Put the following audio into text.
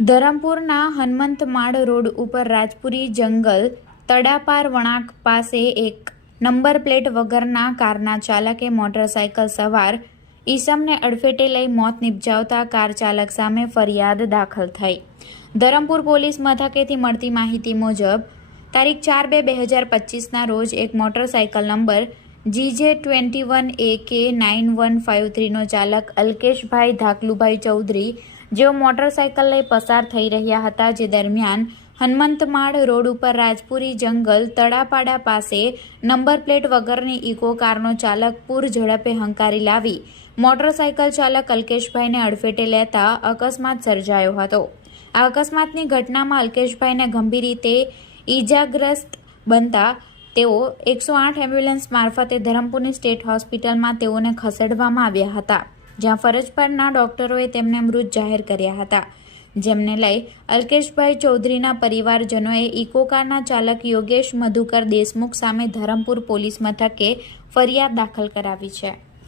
ધરમપુરના હનુમંતમાળ road ઉપર રાજપુરી જંગલ, તડાપાર વણાક પાસે એક નંબર પ્લેટ વગરના કારના ચાલકે મોટરસાયકલ સવાર, ઈસમને અડફેટે લઈ મોત નિપજાવતા કાર ચાલક સામે ફરિયાદ દાખલ થઈ. ધરમપુર પોલીસ મથકેથી મળતી માહિતી મુજબ, તારીખ ચાર બે બે હજાર પચીસના રોજ એક motorcycle number GJ twenty one A K nine one five થ્રીનો ચાલક અલ્કેશભાઈ ધાકલુભાઈ ચૌધરી જેઓ મોટરસાયકલ લઈ પસાર થઈ રહ્યા હતા, જે દરમિયાન હનુમંતમાળ રોડ ઉપર રાજપુરી જંગલ તળાપાડા પાસે નંબર પ્લેટ વગરની ઇકો કારનો ચાલક પૂર ઝડપે હંકારી લાવી. મોટરસાયકલ ચાલક અલ્કેશભાઈને અડફેટે લેતા અકસ્માત સર્જાયો હતો. આ અકસ્માતની ઘટનામાં અલ્કેશભાઈને ગંભીર રીતે ઈજાગ્રસ્ત બનતા તેઓ એકસો આઠ એમ્બ્યુલન્સ મારફતે ધરમપુરની સ્ટેટ હોસ્પિટલમાં તેઓને ખસેડવામાં આવ્યા હતા. જ્યાં ફરજ પરના ડોક્ટરોએ તેમને મૃત જાહેર કર્યા હતા. જેમને લઈ અલ્કેશભાઈ ચૌધરીના પરિવારજનોએ ઇકો કારના ચાલક યોગેશ મધુકર દેશમુખ સામે ધરમપુર પોલીસ મથકે ફરિયાદ દાખલ કરાવી છે.